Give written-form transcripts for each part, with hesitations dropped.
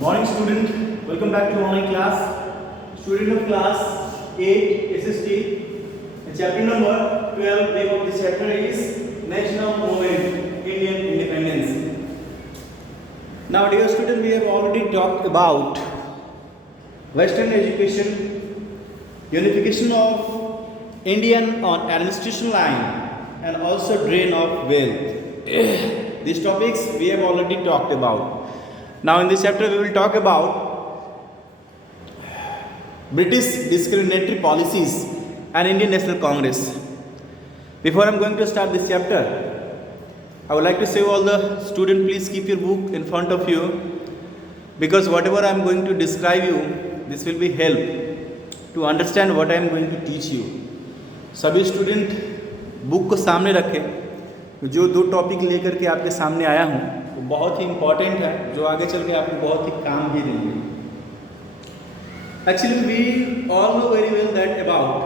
Morning student, welcome back to online class. Student of class 8 SST, chapter number 12, name of this chapter is National Movement, Indian Independence. Now dear student, we have already talked about Western education, unification of Indian on administration line and also drain of wealth. These topics we have already talked about. Now in this chapter we will talk about British discriminatory policies and Indian National Congress. Before I am going to start this chapter, I would like to say all the students, please keep your book in front of you, because whatever I am going to describe you, this will be help to understand what I am going to teach you. सभी student book को सामने रखें। जो दो topic लेकर के आपके सामने आया हूँ वो बहुत ही इम्पॉर्टेंट है, जो आगे चल के आपको बहुत ही काम भी देंगे। Actually we all know very well that about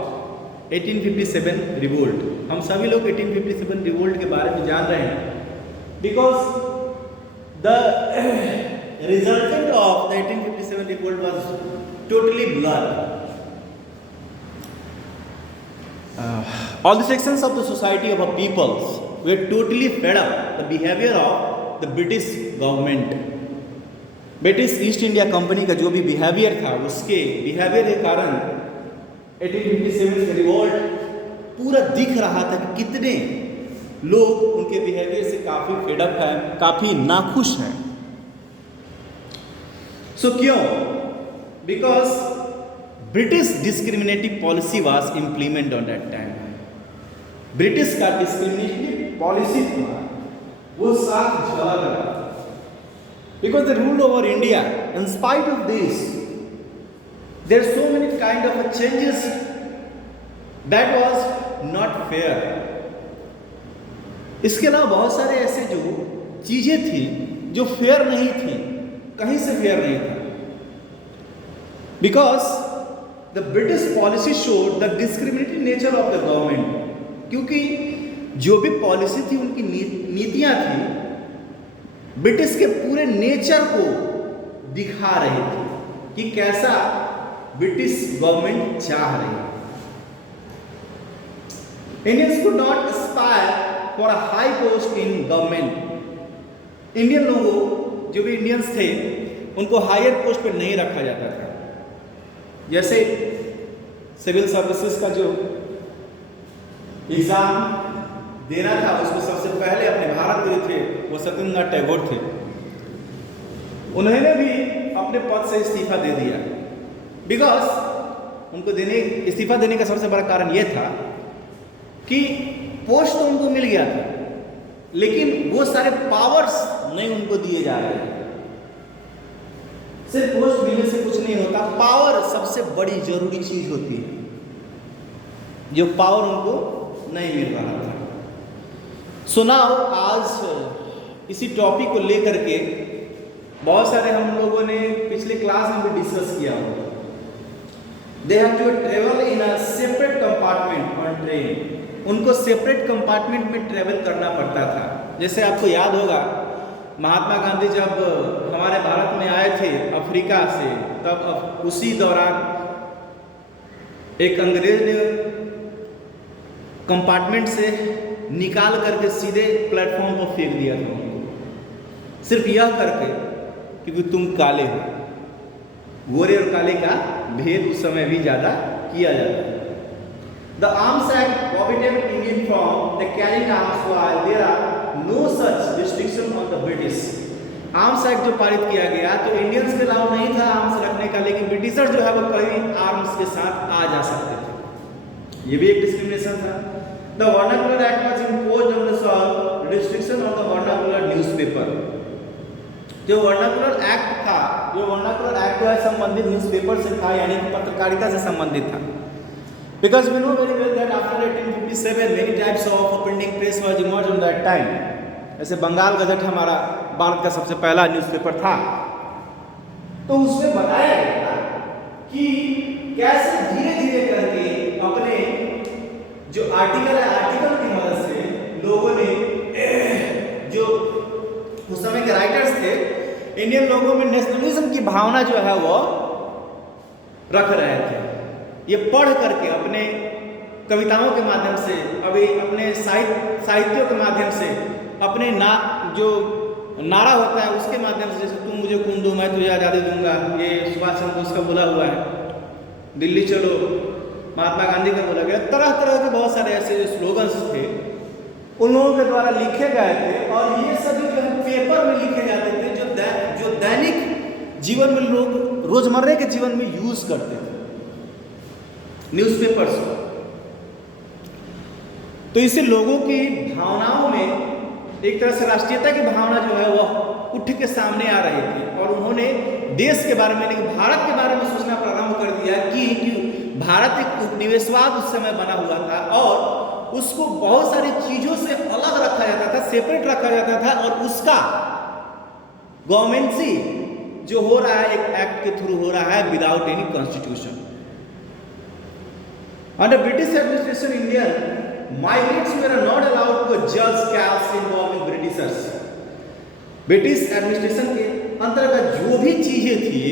1857 revolt. हम सभी लोग 1857 रिवोल्ट के बारे में जान रहे हैं, because the resultant of the 1857 revolt was totally blood. All the sections of the society of our peoples were totally fed up the behavior of the British government. British east India company का जो भी behaviour था, उसके behaviour के कारण 1857 का revolt पूरा दिख रहा था कि कितने लोग उनके बिहेवियर से काफ़ी फेडअप है, काफ़ी नाखुश हैं। सो क्यों? Because British discriminative policy was implement on that time. British का डिस्क्रिमिनेटिव पॉलिसी था वो साफ झलक रहा, because the rule over India. In spite of this there are so many kind of changes that was not fair. इसके अलावा बहुत सारे ऐसे जो चीजें थी जो फेयर नहीं थी, कहीं से फेयर नहीं था, because the British policy showed the discriminative nature of the government. क्योंकि जो भी पॉलिसी थी, उनकी नीतियां थी, ब्रिटिश के पूरे नेचर को दिखा रही थी कि कैसा ब्रिटिश गवर्नमेंट चाह रही है। Indians could not Aspire for a high post in government. Indian लोगों, जो भी इंडियंस थे, उनको हायर पोस्ट पर नहीं रखा जाता था। जैसे सिविल सर्विसेज का जो एग्जाम देना था, उसमें सबसे पहले अपने भारत के जो थे वो सत्येंद्रनाथ टैगोर थे। उन्होंने भी अपने पद से इस्तीफा दे दिया, बिकॉज उनको इस्तीफा देने का सबसे बड़ा कारण ये था कि पोस्ट तो उनको मिल गया था, लेकिन वो सारे पावर्स नहीं उनको दिए जा रहे थे। सिर्फ पोस्ट मिलने से कुछ नहीं होता, पावर सबसे बड़ी जरूरी चीज होती है, जो पावर उनको नहीं मिल रहा था। सो नाउ आज इसी टॉपिक को लेकर के बहुत सारे हम लोगों ने पिछले क्लास में भी डिस्कस किया होगा। They have to travel in a separate compartment on train. उनको सेपरेट कंपार्टमेंट में ट्रेवल करना पड़ता था। जैसे आपको याद होगा, महात्मा गांधी जब हमारे भारत में आए थे अफ्रीका से, तब उसी दौरान एक अंग्रेज ने कंपार्टमेंट से निकाल करके सीधे प्लेटफॉर्म पर फेंक दिया था उनको, सिर्फ यह करके क्योंकि तुम काले हो। गोरे और काले का भेद उस समय भी ज़्यादा किया जाता है। The arms act prohibited Indian from the carrying arms while there are no such restriction on the British. Arms act जो पारित किया गया तो इंडियंस के अलाउ नहीं था आर्म्स रखने का, लेकिन ब्रिटिशर्स जो है वो कभी आर्म्स के साथ आ जा सकते थे। ये भी एक डिस्क्रिमिनेशन था। The vernacular act was imposed on the sole restriction on the vernacular newspaper. जो वर्नाकुलर एक्ट था, जो है संबंधित न्यूज़पेपर से था, यानी कि पत्रकारिता से संबंधित था। Because we know very well that after 1857 many types of printing press was emerged in that time. ऐसे बंगाल गजट हमारा भारत का सबसे पहला न्यूज़पेपर था, तो उसमें बताया गया कि कैसे धीरे धीरे करके अपने जो आर्टिकल है, आर्टिकल की मदद से लोगों ने, जो उस समय के राइटर्स थे, इंडियन लोगों में नेशनलिज्म की भावना जो है वो रख रहे थे। ये पढ़ करके अपने कविताओं के माध्यम से, अभी अपने साहित्यों के माध्यम से, अपने जो नारा होता है उसके माध्यम से, जैसे तुम मुझे खून दो मैं तुझे आज़ादी दूंगा, ये सुभाष चंद्र बोस का बोला हुआ है, दिल्ली चलो महात्मा गांधी का बोला गया, तरह तरह के बहुत सारे ऐसे जो स्लोगन्स थे उन लोगों के द्वारा लिखे गए थे। और ये सभी जो है पेपर में लिखे जाते थे, जो दैनिक जीवन में लोग रोजमर्रे के जीवन में यूज करते थे, न्यूज़पेपर्स। तो इससे लोगों की भावनाओं में एक तरह से राष्ट्रीयता की भावना जो है वह उठ के सामने आ रही थी, और उन्होंने देश के बारे में, भारत के बारे में सोचना प्रारंभ कर दिया कि भारत एक उपनिवेशवाद उस समय बना हुआ था और उसको बहुत सारी चीजों से अलग रखा जाता था, सेपरेट रखा जाता था, और उसका गवर्नमेंसी जो हो रहा है एक एक्ट के थ्रू हो रहा है without any constitution. Under British administration Indian migrants were not allowed to judge cases involving Britishers। British administration के अंतर्गत जो भी चीजें थी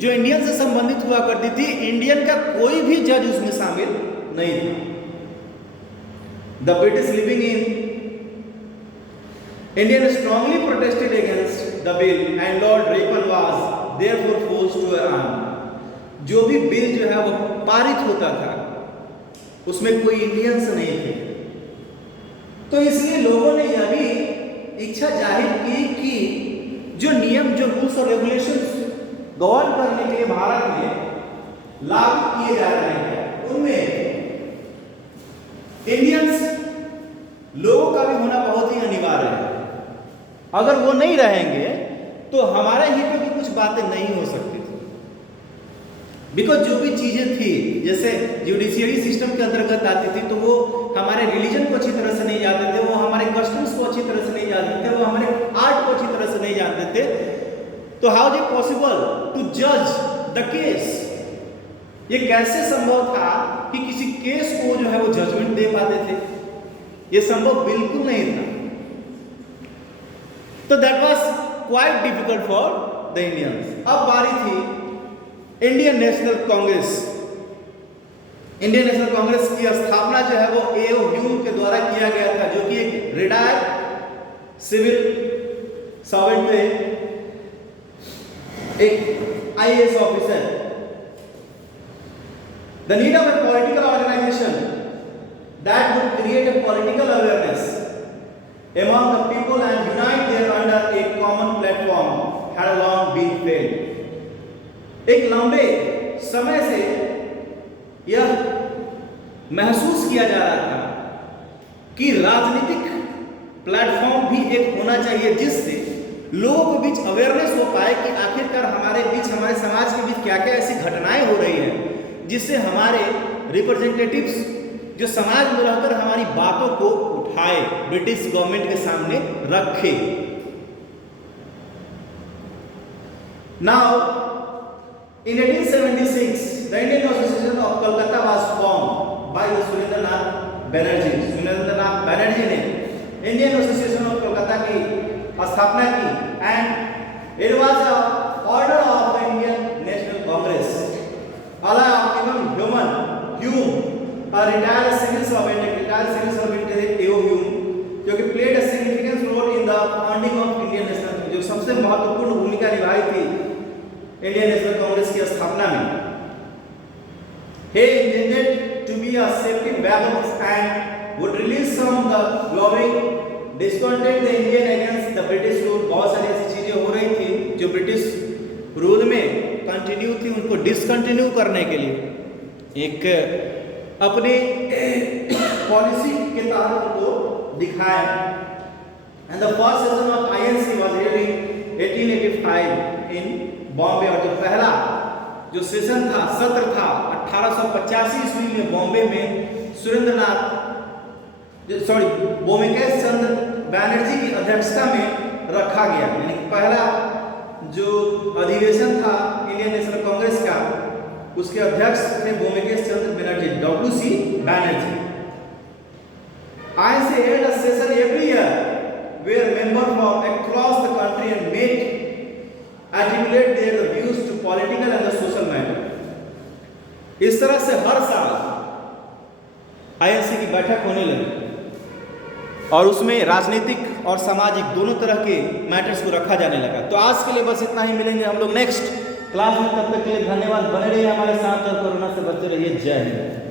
जो इंडियन से संबंधित हुआ करती थी, इंडियन का कोई भी जज उसमें शामिल नहीं था। The British living in Indian strongly protested against the bill and Lord Ripon was therefore forced to arm. जो भी बिल जो है वो पारित होता था उसमें कोई इंडियंस नहीं थे, तो इसलिए लोगों ने यह भी इच्छा जाहिर की कि जो नियम, जो रूल्स और रेगुलेशंस गवर्न करने के लिए भारत में लागू किए जा रहे हैं उनमें इंडियंस लोगों का भी होना बहुत ही अनिवार्य है। अगर वो नहीं रहेंगे तो हमारे हितों की कुछ बातें नहीं हो सकती थी। बिकॉज जो भी चीजें थी, जैसे जुडिशियरी सिस्टम के अंतर्गत आती थी, तो वो हमारे रिलीजन को अच्छी तरह से नहीं जानते थे, वो हमारे कस्टम्स को अच्छी तरह से नहीं जानते थे, वो हमारे आर्ट को अच्छी तरह से नहीं जानते थे। तो how is it possible to जज द केस? ये कैसे संभव था कि किसी केस को जो है वो जजमेंट दे पाते थे? ये संभव बिल्कुल नहीं था। तो that was quite difficult for the Indians. अब बारी थी Indian national Congress. Indian national Congress की स्थापना जो है वो A.O. ह्यूम के द्वारा किया गया था, जो कि एक रिटायर्ड सिविल सर्वेंट थे, एक IAS officer. The need of a political organization that would create a political awareness among the people and unite them under a common platform had long been felt। एक लंबे समय से यह महसूस किया जा रहा था कि राजनीतिक प्लेटफॉर्म भी एक होना चाहिए जिससे लोगों के बीच अवेयरनेस हो पाए कि आखिरकार हमारे बीच, हमारे समाज के बीच क्या क्या ऐसी घटनाएं हो रही हैं जिससे हमारे रिप्रेजेंटेटिव्स जो समाज में रहकर हमारी बातों को उठाए, ब्रिटिश गवर्नमेंट के सामने रखे। Now in 1876 the Indian Association of Kolkata was formed by Surendranath Banerjee। Surendranath Banerjee ने इंडियन एसोसिएशन ऑफ कोलकाता की स्थापना की and it was a order of the Indian national Congress. Optimum Hume a retired civil servant A.O. Hume, जो कि played a significant role in the founding of Indian National, जो सबसे महत्वपूर्ण भूमिका निभाई थी इंडियन नेशनल कांग्रेस की स्थापना में। He intended to be a safety valve and would release some the growing discontent the Indian against the British rule। बहुत सारी ऐसी चीजें हो रही थी जो ब्रिटिश रूल में कंटिन्यू थी, उनको डिसकंटिन्यू करने के लिए एक अपने पॉलिसी के तहत उनको दिखाया। And the first session of INC was held in 1885 इन बॉम्बे। और जो पहला जो सेशन था, सत्र था 1885 ईस्वी में बॉम्बे में भूमिकेश चंद्र बैनर्जी की अध्यक्षता में रखा गया। यानी पहला जो अधिवेशन था इंडियन नेशनल कांग्रेस का, उसके अध्यक्ष थे भूमिकेश चंद्र Banerjee, WC Banerjee. INC held a session every year where members from across the country and met articulate their views to political and the social matter। इस तरह से हर साल INC की बैठक होने लगी और उसमें राजनीतिक और सामाजिक दोनों तरह के मैटर्स को रखा जाने लगा। तो आज के लिए बस इतना ही, मिलेंगे हम लोग नेक्स्ट क्लास में। तब तक के लिए धन्यवाद, बने रहिए हमारे साथ और कोरोना से बचे रहिए। जय हिंद।